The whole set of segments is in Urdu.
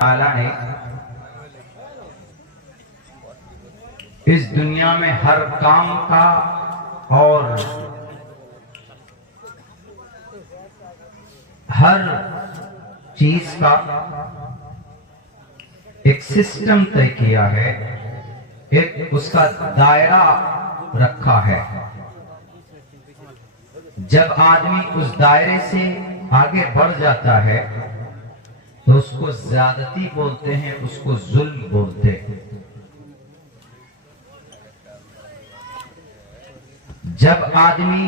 تعالیٰ نے اس دنیا میں ہر کام کا اور ہر چیز کا ایک سسٹم طے کیا ہے، ایک اس کا دائرہ رکھا ہے۔ جب آدمی اس دائرے سے آگے بڑھ جاتا ہے تو اس کو زیادتی بولتے ہیں، اس کو ظلم بولتے ہیں۔ جب آدمی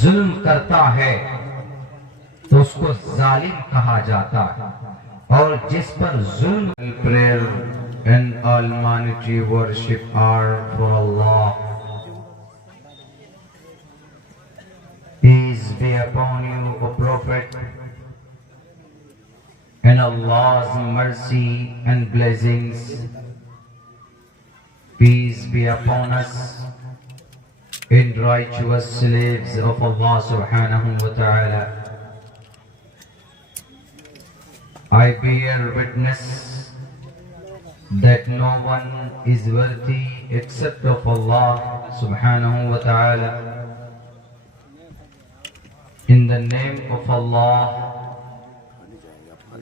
ظلم کرتا ہے تو اس کو ظالم کہا جاتا ہے، اور جس پر ظلم prayer and almighty worship are for Allah. Peace be upon you, O Prophet, and Allah's mercy and blessings. Peace be upon us and righteous slaves of Allah subhanahu wa ta'ala. I bear witness that no one is worthy except of Allah subhanahu wa ta'ala. In the name of Allah,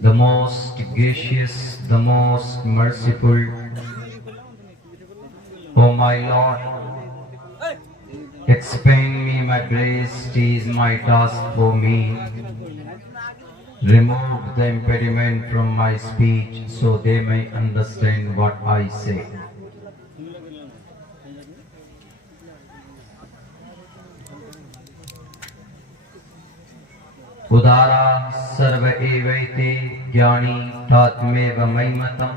the most gracious, the most merciful, O my Lord, expand me my grace, is my task for me. Remove the impediment from my speech so they may understand what I say. Udara sarva evaite jnani tatmeva maimatam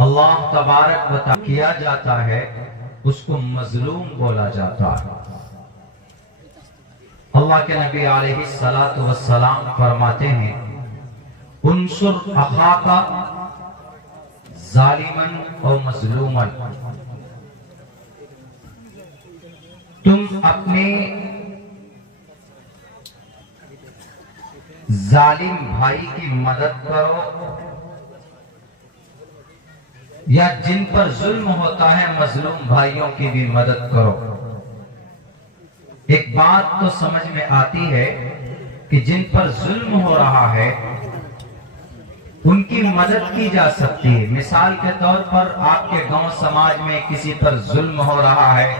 اللہ تبارک و تعالی کیا جاتا ہے اس کو مظلوم بولا جاتا ہے۔ اللہ کے نبی علیہ السلام فرماتے ہیں انصر اخاک ظالما او مظلوما، تم اپنے ظالم بھائی کی مدد کرو یا جن پر ظلم ہوتا ہے مظلوم بھائیوں کی بھی مدد کرو۔ ایک بات تو سمجھ میں آتی ہے کہ جن پر ظلم ہو رہا ہے ان کی مدد کی جا سکتی ہے۔ مثال کے طور پر آپ کے گاؤں سماج میں کسی پر ظلم ہو رہا ہے،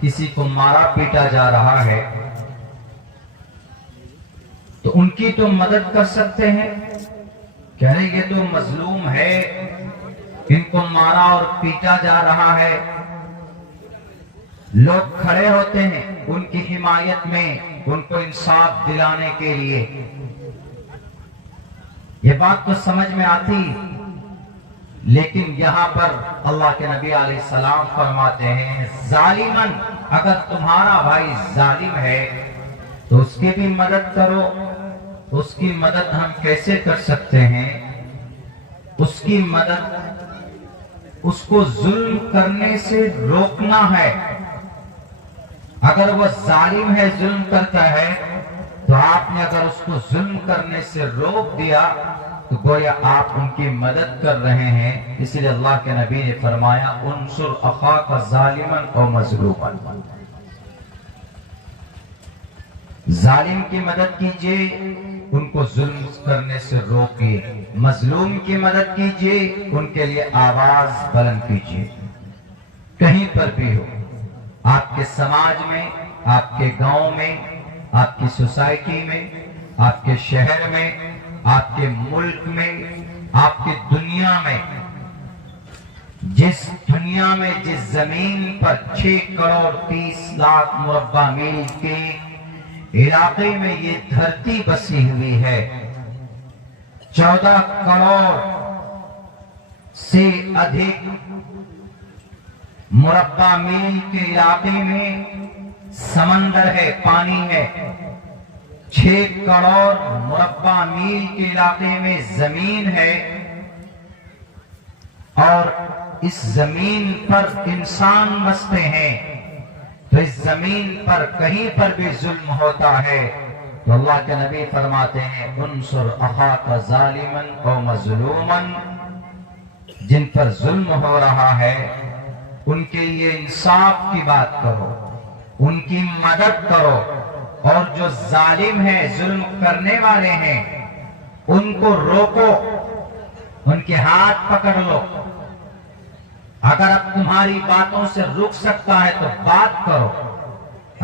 کسی کو مارا پیٹا جا رہا ہے، تو ان کی تو مدد کر سکتے ہیں، کہہ رہے یہ تو مظلوم ہے، ان کو مارا اور پیٹا جا رہا ہے۔ لوگ کھڑے ہوتے ہیں ان کی حمایت میں، ان کو انصاف دلانے کے لیے۔ یہ بات تو سمجھ میں آتی، لیکن یہاں پر اللہ کے نبی علیہ السلام فرماتے ہیں ظالماً، اگر تمہارا بھائی ظالم ہے تو اس کی بھی مدد کرو۔ اس کی مدد ہم کیسے کر سکتے ہیں؟ اس کی مدد اس کو ظلم کرنے سے روکنا ہے۔ اگر وہ ظالم ہے، ظلم کرتا ہے، تو آپ نے اگر اس کو ظلم کرنے سے روک دیا تو گویا آپ ان کی مدد کر رہے ہیں۔ اس لیے اللہ کے نبی نے فرمایا انصر اخاک ظالما او مظلوما، ظالم کی مدد کیجئے، ان کو ظلم کرنے سے روکیے، مظلوم کی مدد کیجئے، ان کے لیے آواز بلند کیجئے۔ کہیں پر بھی ہو، آپ کے سماج میں، آپ کے گاؤں میں، آپ کی سوسائٹی میں، آپ کے شہر میں، آپ کے ملک میں، آپ کی دنیا میں، جس دنیا میں جس زمین پر 6 کروڑ 30 لاکھ مربع میل کے علاقے میں یہ دھرتی بسی ہوئی ہے، 14 کروڑ سے ادھک مربع میل کے علاقے میں سمندر ہے، پانی ہے، 6 کروڑ مربع میل کے علاقے میں زمین ہے، اور اس زمین پر انسان بستے ہیں۔ تو اس زمین پر کہیں پر بھی ظلم ہوتا ہے تو اللہ کے نبی فرماتے ہیں انصر اخاک ظالما او مظلوما، جن پر ظلم ہو رہا ہے ان کے لیے انصاف کی بات کرو، ان کی مدد کرو، اور جو ظالم ہیں، ظلم کرنے والے ہیں، ان کو روکو، ان کے ہاتھ پکڑ لو۔ اگر اب تمہاری باتوں سے رک سکتا ہے تو بات کرو،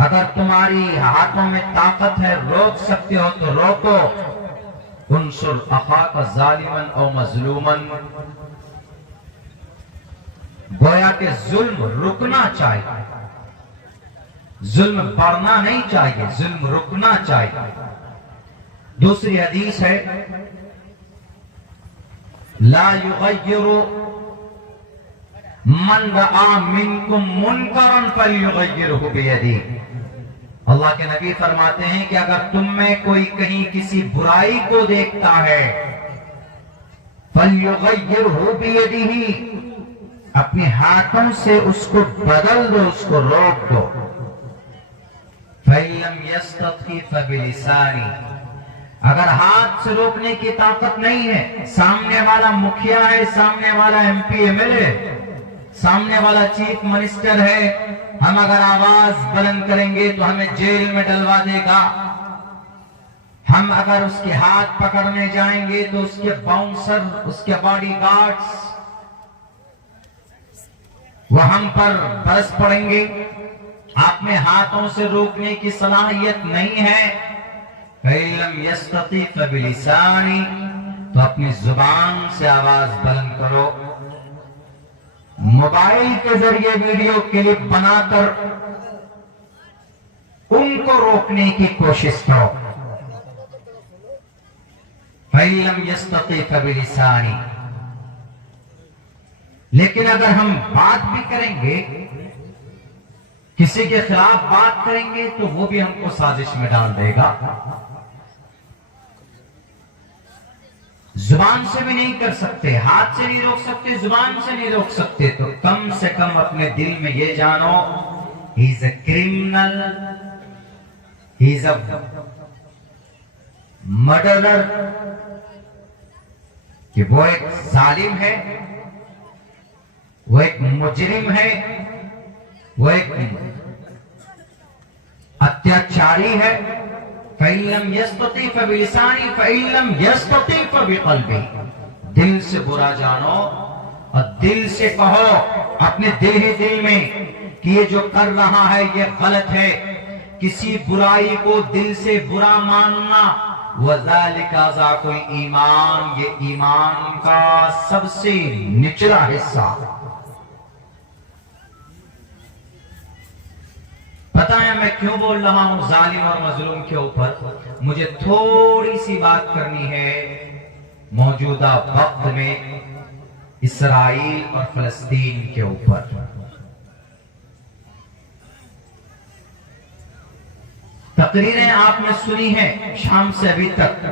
اگر تمہاری ہاتھوں میں طاقت ہے، روک سکتے ہو تو روکو۔ انصر اخاک ظالما او مظلوما، گویا کہ ظلم رکنا چاہیے، ظلم بڑھنا نہیں چاہیے، ظلم رکنا چاہیے۔ دوسری حدیث ہے لا یغیر من رأى منکم منکرا فلیغیرہ بیدہ، اللہ کے نبی فرماتے ہیں کہ اگر تم میں کوئی کہیں کسی برائی کو دیکھتا ہے فلیغیرہ بیدہ، اپنے ہاتھوں سے اس کو بدل دو، اس کو روک دو۔ فَإِن لَّمْ يَسْتَطِعْ فَبِلِسَانِهِ، اگر ہاتھ سے روکنے کی طاقت نہیں ہے، سامنے والا مکھیا ہے، سامنے والا M P M L A, سامنے والا چیف منسٹر ہے، ہم اگر آواز بلند کریں گے تو ہمیں جیل میں ڈلوا دے گا، ہم اگر اس کے ہاتھ پکڑنے جائیں گے تو اس کے باؤنسر، اس کے باڈی گارڈز وہ ہم پر برس پڑیں گے۔ آپ میں ہاتھوں سے روکنے کی صلاحیت نہیں ہے، فَإِن لَّمْ يَسْتَطِعْ فَبِلِسَانِهِ، تو اپنی زبان سے آواز بلند کرو، موبائل کے ذریعے ویڈیو کلپ بنا کر ان کو روکنے کی کوشش کرو۔ فَإِن لَّمْ يَسْتَطِعْ فَبِلِسَانِهِ، لیکن اگر ہم بات بھی کریں گے، کسی کے خلاف بات کریں گے تو وہ بھی ہم کو سازش میں ڈال دے گا. زبان سے بھی نہیں کر سکتے، ہاتھ سے نہیں روک سکتے، زبان سے نہیں روک سکتے، تو کم سے کم اپنے دل میں یہ جانو he is a criminal, he is a murderer، کہ وہ ایک ظالم ہے، وہ ایک مجرم ہے، وہ ایک اتیاچاری ہے. فَإِن لَمْ يَسْتَطِعْ فَبِلِسَانِهِ فَإِن لَمْ يَسْتَطِعْ فَبِقَلْبِهِ. دل سے برا جانو اور دل سے کہو اپنے دل ہی دل میں کہ یہ جو کر رہا ہے یہ غلط ہے. کسی برائی کو دل سے برا ماننا وَذَلِكَ ذَاكُ الْإِيمَانِ، یہ ایمان کا سب سے نچلا حصہ. پتہ ہے میں کیوں بول رہا ہوں ظالم اور مظلوم کے اوپر؟ مجھے تھوڑی سی بات کرنی ہے موجودہ وقت میں اسرائیل اور فلسطین کے اوپر. تقریریں آپ نے سنی ہیں شام سے ابھی تک،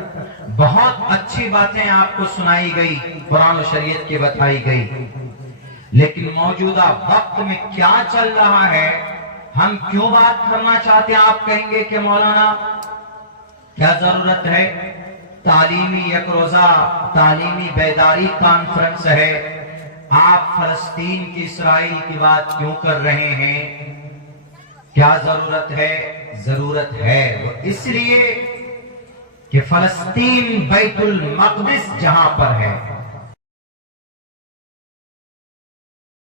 بہت اچھی باتیں آپ کو سنائی گئی، قرآن و شریعت کی بتائی گئی، لیکن موجودہ وقت میں کیا چل رہا ہے، ہم کیوں بات کرنا چاہتے ہیں؟ آپ کہیں گے کہ مولانا کیا ضرورت ہے، تعلیمی یک روزہ تعلیمی بیداری کانفرنس ہے، آپ فلسطین کی اسرائیل کی بات کیوں کر رہے ہیں؟ کیا ضرورت ہے؟ ضرورت ہے وہ اس لیے کہ فلسطین بیت المقدس جہاں پر ہے،